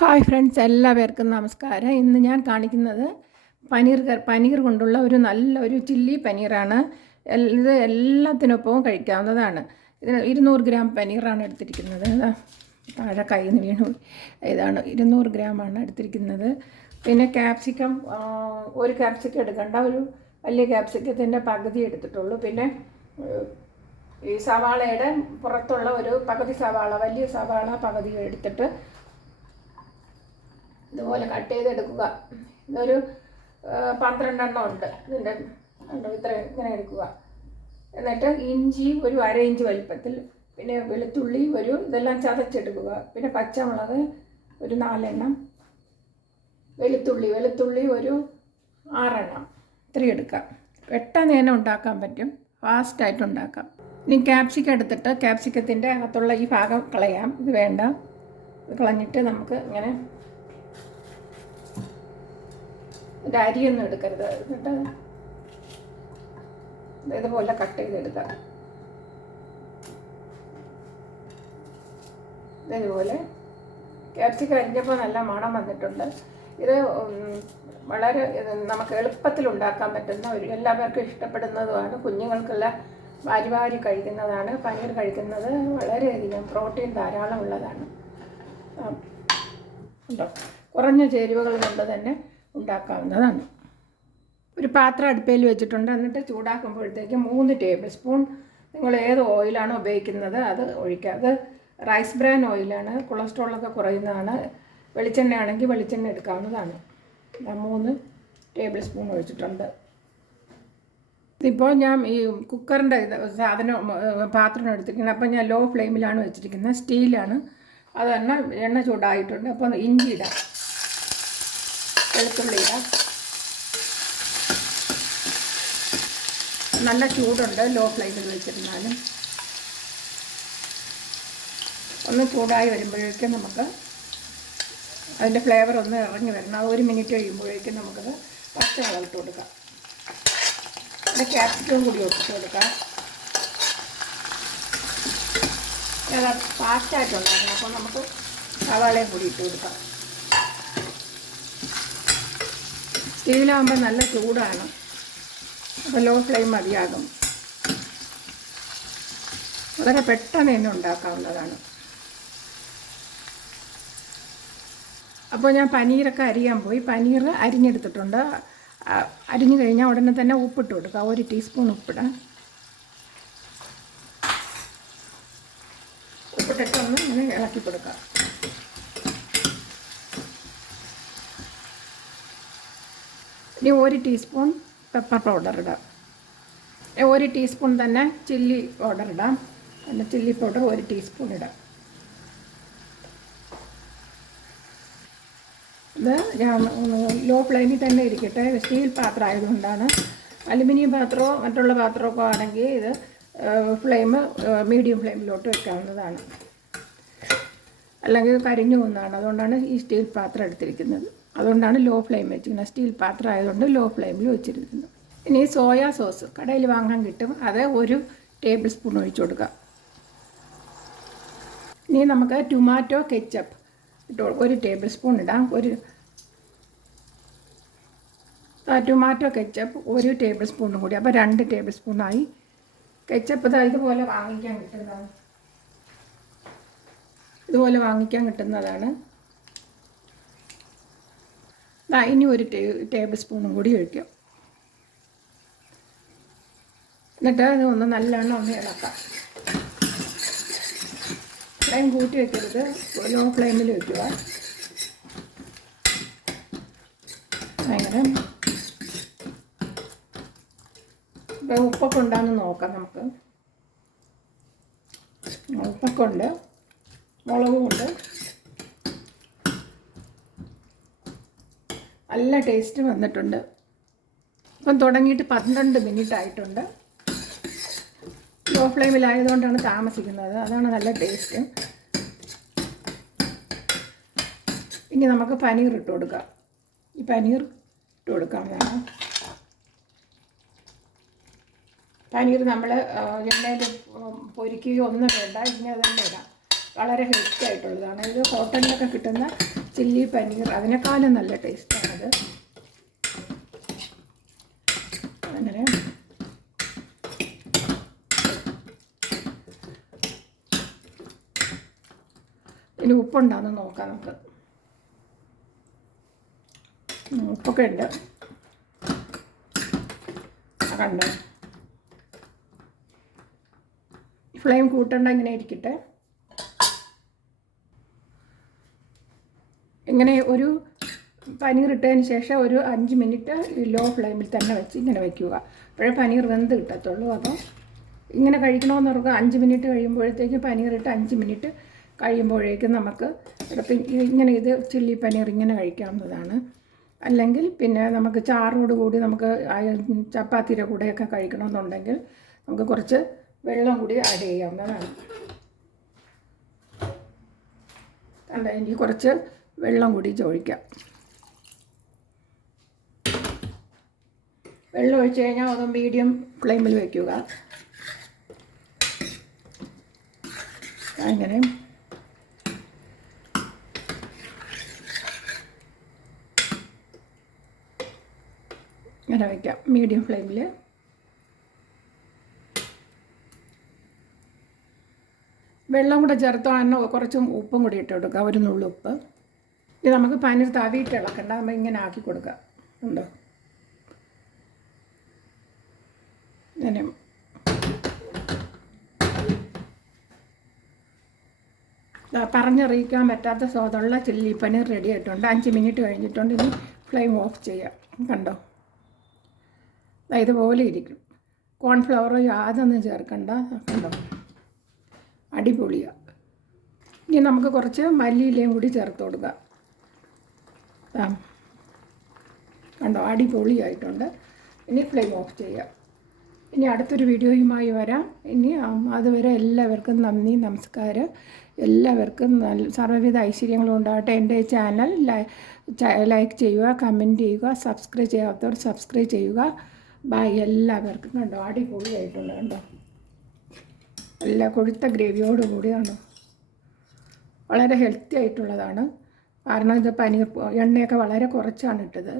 Hi friends എല്ലാവർക്കും നമസ്കാരം. ഇന്ന് ഞാൻ കാണിക്കുന്നത് പനീർ പനീർ കൊണ്ടുള്ള ഒരു നല്ല ഒരു ചില്ലി പനീറാണ്. ഇത് എല്ലാത്തിനൊപ്പവും കഴിക്കാവുന്നതാണ്. ഇതിന് ഇരുന്നൂറ് ഗ്രാം പനീറാണ് എടുത്തിരിക്കുന്നത്. താഴെ കയ്യിൽ നിന്ന് വീണു ഇതാണ് ഇരുന്നൂറ് ഗ്രാമാണ് എടുത്തിരിക്കുന്നത്. പിന്നെ ക്യാപ്സിക്കം ഒരു ക്യാപ്സിക്കം എടുക്കണ്ട ഒരു വലിയ ക്യാപ്സിക്കത്തിന്റെ പകുതി എടുത്തിട്ടുള്ളൂ. പിന്നെ ഈ സവാളയുടെ പുറത്തുള്ള ഒരു പകുതി സവാള വലിയ സവാള പകുതി എടുത്തിട്ട് ഇതുപോലെ കട്ട് ചെയ്തെടുക്കുക. ഇതൊരു പന്ത്രണ്ടെണ്ണം ഉണ്ട്. ഇതിന്റെ ഉണ്ട് ഇത്ര ഇങ്ങനെ എടുക്കുക. എന്നിട്ട് ഇഞ്ചി ഒരു അര ഇഞ്ച് വലിപ്പത്തിൽ പിന്നെ വെളുത്തുള്ളി ഒരു ഇതെല്ലാം ചതച്ചെടുക്കുക. പിന്നെ പച്ചമുളക് ഒരു നാലെണ്ണം. വെളുത്തുള്ളി വെളുത്തുള്ളി ഒരു ആറെണ്ണം. ഇത്രയും എടുക്കാം. പെട്ടെന്ന് തന്നെ ഉണ്ടാക്കാൻ പറ്റും. ഫാസ്റ്റായിട്ട് ഉണ്ടാക്കാം. ഇനി ക്യാപ്സിക്കം എടുത്തിട്ട് ക്യാപ്സിക്കത്തിന്റെ അകത്തുള്ള ഈ ഭാഗം കളയാം. ഇത് വേണ്ട. ഇത് കളഞ്ഞിട്ട് നമുക്ക് ഇങ്ങനെ ഇതിന്റെ അരിയൊന്നും എടുക്കരുത്. എന്നിട്ട് ഇത് ഇതുപോലെ കട്ട് ചെയ്തെടുക്കുക. ഇതേപോലെ. ക്യാപ്സിക്കം അരിഞ്ഞപ്പോൾ നല്ല മണം വന്നിട്ടുണ്ട്. ഇത് വളരെ നമുക്ക് എളുപ്പത്തിൽ ഉണ്ടാക്കാൻ പറ്റുന്ന ഒരു എല്ലാവർക്കും ഇഷ്ടപ്പെടുന്നതുമാണ്. കുഞ്ഞുങ്ങൾക്കെല്ലാം വാരി വാരി കഴിക്കുന്നതാണ്. പനീർ കഴിക്കുന്നത് വളരെയധികം പ്രോട്ടീൻ ധാരാളം ഉള്ളതാണ് കുറഞ്ഞ ചേരുവകൾ കൊണ്ട് തന്നെ ഉണ്ടാക്കാവുന്നതാണ്. ഒരു പാത്രം അടുപ്പയിൽ വെച്ചിട്ടുണ്ട്. എന്നിട്ട് ചൂടാക്കുമ്പോഴത്തേക്ക് മൂന്ന് ടേബിൾ സ്പൂൺ നിങ്ങൾ ഏത് ഓയിലാണോ ഉപയോഗിക്കുന്നത് അത് ഒഴിക്കുക. അത് റൈസ് ബ്രാൻ ഓയിലാണ്. കൊളസ്ട്രോളൊക്കെ കുറയുന്നതാണ്. വെളിച്ചെണ്ണ ആണെങ്കിൽ വെളിച്ചെണ്ണ എടുക്കാവുന്നതാണ്. മൂന്ന് ടേബിൾ സ്പൂൺ ഒഴിച്ചിട്ടുണ്ട്. ഇതിപ്പോൾ ഞാൻ ഈ കുക്കറിന്റെ സാധനം പാത്രം എടുത്തിരിക്കുന്നത്. അപ്പോൾ ഞാൻ ലോ ഫ്ലെയിമിലാണ് വെച്ചിരിക്കുന്നത്. സ്റ്റീലാണ്. അത് എണ്ണ എണ്ണ ചൂടായിട്ടുണ്ട്. അപ്പോൾ ഇഞ്ചി വെളുത്തുള്ളി ഇടാം നല്ല ചൂടുണ്ട് ലോ ഫ്ലെയിമിൽ വെച്ചിരുന്നാലും. ഒന്ന് ചൂടായി വരുമ്പോഴേക്കും നമുക്ക് അതിന്റെ ഫ്ലേവർ ഒന്ന് ഇറങ്ങി വരണം. അത് ഒരു മിനിറ്റ് കഴിയുമ്പോഴേക്കും നമുക്കത് പച്ചമുളക് ഇട്ട് കൊടുക്കാം. അതിന്റെ ക്യാപ്സിക്കവും കൂടി ഒപ്പിച്ച് കൊടുക്കാം. ഫാസ്റ്റായിട്ടുണ്ടായിരുന്നു അപ്പോൾ നമുക്ക് സവാളയും കൂടി ഇട്ട് കൊടുക്കാം. സ്റ്റീലാകുമ്പോൾ നല്ല ചൂടാണ്. അപ്പോൾ ലോ ഫ്ലെയിം മതിയാകും. വളരെ പെട്ടെന്ന് തന്നെ ഉണ്ടാക്കാവുന്നതാണ്. അപ്പോൾ ഞാൻ പനീരൊക്കെ അരിയാൻ പോയി. പനീർ അരിഞ്ഞെടുത്തിട്ടുണ്ട്. അരിഞ്ഞു കഴിഞ്ഞാൽ ഉടനെ തന്നെ ഉപ്പിട്ട് കൊടുക്കുക ഒരു ടീസ്പൂൺ ഉപ്പിടാം. ഉപ്പിട്ടിട്ടൊന്ന് ഇങ്ങനെ ഇളക്കി കൊടുക്കുക ഇനി ഒരു ടീസ്പൂൺ പെപ്പർ പൗഡർ ഇടാം. ഒരു ടീസ്പൂൺ തന്നെ ചില്ലി പൗഡർ ഇടാം. പിന്നെ ചില്ലി പൗഡർ ഒരു ടീസ്പൂൺ ഇടാം. ഇത് ലോ ഫ്ലെയിമിൽ തന്നെ ഇരിക്കട്ടെ. സ്റ്റീൽ പാത്രം ആയതുകൊണ്ടാണ്. അലുമിനിയം പാത്രമോ മറ്റുള്ള പാത്രമൊക്കെ ആണെങ്കിൽ ഇത് ഫ്ലെയിം മീഡിയം ഫ്ലെയിമിലോട്ട് വെക്കാവുന്നതാണ്. അല്ലെങ്കിൽ കരിഞ്ഞു പോകുന്നതാണ്. അതുകൊണ്ടാണ് ഈ സ്റ്റീൽ പാത്രം എടുത്തിരിക്കുന്നത്. അതുകൊണ്ടാണ് ലോ ഫ്ലെയിം വെച്ചിരിക്കുന്നത് സ്റ്റീൽ പാത്രം ആയതുകൊണ്ട് ലോ ഫ്ലെയിമിൽ വെച്ചിരിക്കുന്നത് ഇനി സോയാ സോസ് കടയിൽ വാങ്ങാൻ കിട്ടും. അത് ഒരു ടേബിൾ സ്പൂൺ ഒഴിച്ചു കൊടുക്കുക. ഇനി നമുക്ക് ടൊമാറ്റോ കെച്ചപ്പ് ഒരു ടേബിൾ സ്പൂൺ ഇടാം. ഒരു ടൊമാറ്റോ കെച്ചപ്പ് ഒരു ടേബിൾ സ്പൂണും കൂടി. അപ്പോൾ രണ്ട് ടേബിൾ സ്പൂണായി കെച്ചപ്പ് ഇതാ ഇതുപോലെ വാങ്ങിക്കാൻ കിട്ടുന്നതാണ്. ഇതുപോലെ വാങ്ങിക്കാൻ കിട്ടുന്നതാണ്. ദാ ഇനി ഒരു ടേബിൾ സ്പൂണും കൂടി ഒഴിക്കുക എന്നിട്ട് അത് ഒന്ന് നല്ലോണം ഒന്ന് ഇളക്കാം. ഫ്ലെയിം കൂട്ടി വെക്കരുത്. ലോ ഫ്ലെയിമിൽ വെക്കുക. ഭയങ്കര ഇപ്പം ഉപ്പൊക്കെ ഉണ്ടാകുന്ന നോക്കാം നമുക്ക്. ഉപ്പൊക്കെ ഉണ്ട്. മുളകും ഉണ്ട്. നല്ല ടേസ്റ്റ് വന്നിട്ടുണ്ട്. ഇപ്പം തുടങ്ങിയിട്ട് പന്ത്രണ്ട് മിനിറ്റ് ആയിട്ടുണ്ട്. ലോ ഫ്ലെയിമിലായതുകൊണ്ടാണ് താമസിക്കുന്നത്. അതാണ് നല്ല ടേസ്റ്റ് ഇനി നമുക്ക് പനീർ ഇട്ട് കൊടുക്കാം. ഈ പനീർ ഇട്ട് കൊടുക്കാവുന്നതാണ് പനീർ നമ്മൾ എണ്ണയിൽ പൊരിക്കുകയോ ഒന്നും വേണ്ട. ഇങ്ങനെ തന്നെ ഇടാം. വളരെ ഹെൽത്തി ആയിട്ടുള്ളതാണ്. ഇത് ഹോട്ടലിലൊക്കെ കിട്ടുന്ന ചില്ലി പനീർ. അതിനേക്കാളും നല്ല ടേസ്റ്റാണത് അങ്ങനെ. ഇനി ഉപ്പുണ്ടാന്ന് നോക്കാം നമുക്ക്. ഉപ്പൊക്കെ ഉണ്ട്. കണ്ടോ? ഫ്ലെയിം കൂട്ടണ്ട ഇങ്ങനെ ഇരിക്കട്ടെ. ഇങ്ങനെ ഒരു പനീർ ഇട്ടതിന് ശേഷം ഒരു അഞ്ച് മിനിറ്റ് ലോ ഫ്ലെയിമിൽ തന്നെ വെച്ച് ഇങ്ങനെ വയ്ക്കുക അപ്പോഴേ പനീർ വെന്ത് കിട്ടത്തുള്ളൂ. അപ്പോൾ ഇങ്ങനെ കഴിക്കണമെന്ന് പറഞ്ഞാൽ അഞ്ച് മിനിറ്റ് കഴിയുമ്പോഴത്തേക്ക് പനീർ ഇട്ട് അഞ്ച് മിനിറ്റ് കഴിയുമ്പോഴേക്കും നമുക്ക് ഇങ്ങനെ ഇത് ചില്ലി പനീർ ഇങ്ങനെ കഴിക്കാവുന്നതാണ്. അല്ലെങ്കിൽ പിന്നെ നമുക്ക് ചാറോട് കൂടി നമുക്ക് ചപ്പാത്തിയുടെ കൂടെയൊക്കെ കഴിക്കണമെന്നുണ്ടെങ്കിൽ നമുക്ക് കുറച്ച് വെള്ളം കൂടി ആഡ് ചെയ്യാവുന്നതാണ്. അല്ല എനിക്ക് കുറച്ച് വെള്ളം കൂടി ചോദിക്കാം. വെള്ളം ഒഴിച്ച് കഴിഞ്ഞാൽ ഒന്ന് മീഡിയം ഫ്ലെയിമിൽ വയ്ക്കുക അങ്ങനെ. ഇങ്ങനെ വയ്ക്കാം മീഡിയം ഫ്ലെയിമിൽ വെള്ളം കൂടെ ചേർത്തോ അന്ന കുറച്ചും ഉപ്പും കൂടി ഇട്ട് കൊടുക്കുക. ഒരു നുള്ളുപ്പ് ഇത് നമുക്ക് പനീർ തവിയിട്ട് ഇളക്കണ്ട. നമ്മൾ ഇങ്ങനെ ആക്കി കൊടുക്കുക. ഉണ്ടോ? ഇങ്ങനെ ദാ പറഞ്ഞറിയിക്കാൻ പറ്റാത്ത സ്വാദുള്ള ചില്ലി പനീർ റെഡി ആയിട്ടുണ്ട്. അഞ്ച് മിനിറ്റ് കഴിഞ്ഞിട്ടുണ്ട്. ഇനി ഫ്ലെയിം ഓഫ് ചെയ്യാം. കണ്ടോ? ഇതുപോലെ ഇരിക്കും. കോൺഫ്ലവർ യാതൊന്നും ചേർക്കണ്ട. കണ്ടോ? അടിപൊളിയാണ് ഇനി നമുക്ക് കുറച്ച് മല്ലിയിലയും കൂടി ചേർത്ത് കൊടുക്കാം. കണ്ടോ? അടിപൊളിയായിട്ടുണ്ട്. ഇനി ഫ്ലെയിം ഓഫ് ചെയ്യാം. ഇനി അടുത്തൊരു വീഡിയോയുമായി വരാം. ഇനി അതുവരെ എല്ലാവർക്കും നന്ദി നമസ്കാരം. എല്ലാവർക്കും നല്ല സർവവിധ ഐശ്വര്യങ്ങളും ഉണ്ടാകട്ടെ. എന്റെ ചാനൽ ലൈക്ക് ചെയ്യുക കമന്റ് ചെയ്യുക സബ്സ്ക്രൈബ് ചെയ്യാത്തവർ സബ്സ്ക്രൈബ് ചെയ്യുക. ബൈ. എല്ലാവർക്കും കണ്ടോ അടിപൊളിയായിട്ടുണ്ട് കണ്ടോ. എല്ലാ കൊഴുത്ത ഗ്രേവിയോട് കൂടിയാണ് വളരെ ഹെൽത്തി ആയിട്ടുള്ളതാണ്. കാരണം ഇത് പനീർ എണ്ണയൊക്കെ വളരെ കുറച്ചാണ് ഇട്ടത്.